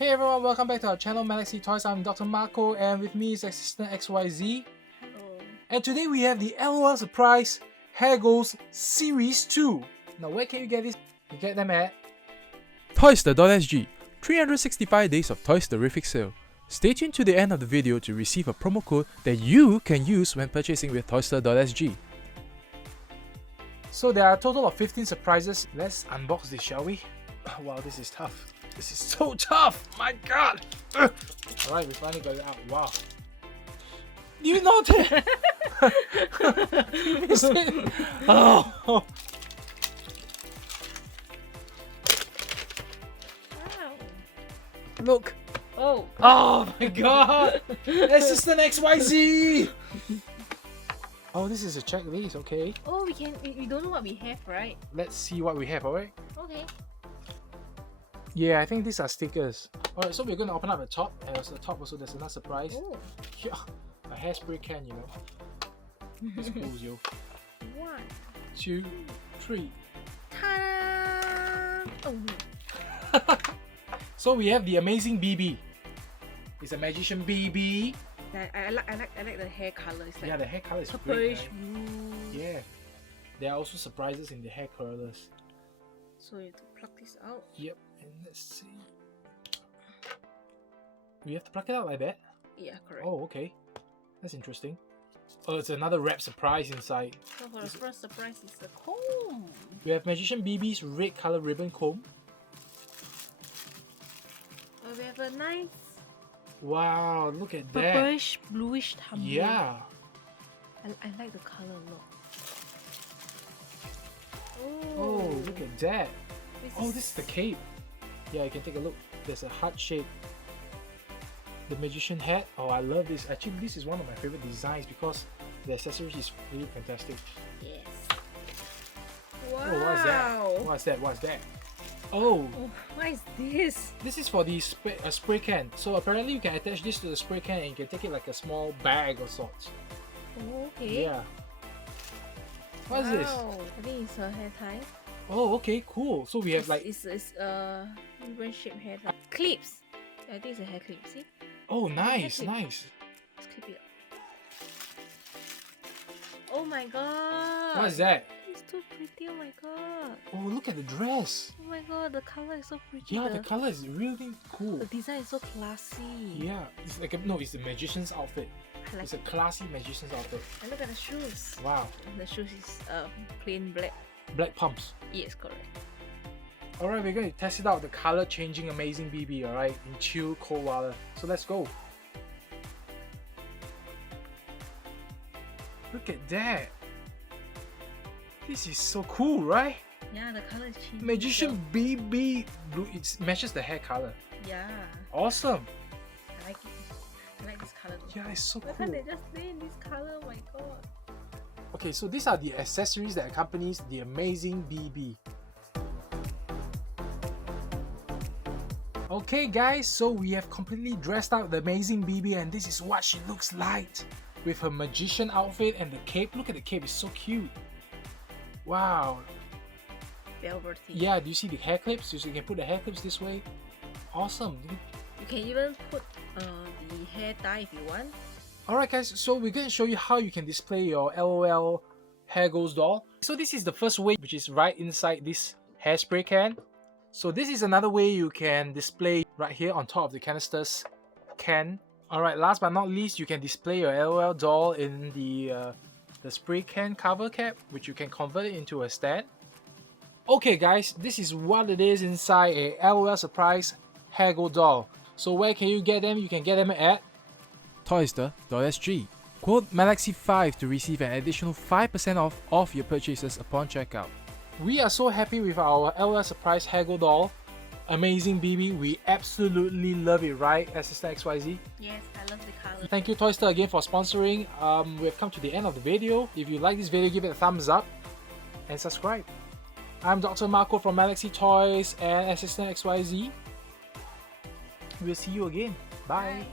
Hey everyone, welcome back to our channel Galaxy Toys. I'm Dr. Marco and with me is Assistant XYZ. Hello. And today we have the LOL Surprise Hairgoals Series 2. Now where can you get this? You get them at Toyster.sg 365 days of Toysterific sale. Stay tuned to the end of the video to receive a promo code that you can use when purchasing with Toyster.sg. So there are a total of 15 surprises. Let's unbox this, shall we? Wow, this is tough. This is so tough! My god! Alright, we finally got it out. Wow. You know that? Oh! Wow. Look! Oh. Oh my god! Assistant XYZ! Oh, this is a checklist, okay. Oh, we don't know what we have, right? Let's see what we have, alright? Okay. Yeah, I think these are stickers. Alright, so we're going to open up the top, and also the top also there's another surprise. Oh. Yeah, a hairspray can, you know. It's cool, yo. 1, 2, 3. ta-da! Oh. So we have the Amazing B.B. It's a Magician B.B. I like the hair color. It's like Yeah, the hair color is great, purplish right? blue. Yeah. There are also surprises in the hair curlers. So you have to pluck this out. Yep, and let's see. We have to pluck it out like that? Yeah, correct. Oh, okay. That's interesting. Oh, it's another wrap surprise inside. So for the first surprise is the comb. We have Magician BB's red color ribbon comb. Oh, we have a nice Wow, look at that. purplish bluish tumbler. Yeah. I like the color a lot. Oh, look at that. This This is the cape. Yeah, you can take a look. There's a heart shape. The magician hat. Oh, I love this. Actually, this is one of my favorite designs because the accessories is really fantastic. Yes. Wow. Oh, what's that? What's that? What's that? Oh, Oh, what is this? this is for the spray can. So apparently you can attach this to the spray can and you can take it like a small bag of sorts. Oh, okay. Yeah. What is this? I think it's a hair tie. Oh, okay, cool. So we have like, it's ribbon shaped hair tie. Clips. I think it's a hair clip. See? oh, nice, clip. nice. Let's clip it up. Oh my god! What is that? It's too pretty. Oh my god! Oh, look at the dress. Oh my god, the color is so pretty. Yeah, the color is really cool. The design is so classy. Yeah, it's like no, it's the magician's outfit. I like It's a it. classy magician's outfit. And look at the shoes. Wow, The shoes is plain black. black pumps. Yes, correct. Alright, we're going to test it out. The color changing Amazing BB, alright, in chill cold water. So let's go. Look at that. This is so cool, right? Yeah, the color is changing. Magician BB blue. It matches the hair color. Yeah, Awesome. I like it. I like this color. Yeah, it's so Why cool. can't they just stay in this color? Oh my god. Okay, so these are the accessories that accompanies the Amazing BB. Okay guys, so we have completely dressed out the Amazing BB and this is what she looks like with her magician outfit and the cape. Look at the cape, it's so cute. Wow. Velvety. Yeah, do you see the hair clips? So you can put the hair clips this way. Awesome. You can even put the hair tie if you want. Alright guys, so we're going to show you how you can display your LOL Hairgoals doll. So this is the first way, which is right inside this hairspray can. So this is another way you can display right here on top of the canister's can. Alright, last but not least, you can display your LOL doll in the spray can cover cap, which you can convert it into a stand. Okay guys, this is what it is inside a LOL Surprise Hairgoal doll. So where can you get them? You can get them at Toyster.sg. Quote Galaxy5 to receive an additional 5% off your purchases upon checkout. We are so happy with our LOL Surprise Hairgoal doll, Amazing BB. We absolutely love it, right, Assistant XYZ? Yes, I love the color. Thank you Toyster again for sponsoring. We've come to the end of the video. If you like this video, give it a thumbs up and subscribe. I'm Dr. Marco from Galaxy Toys and Assistant XYZ. We'll see you again. Bye. Bye.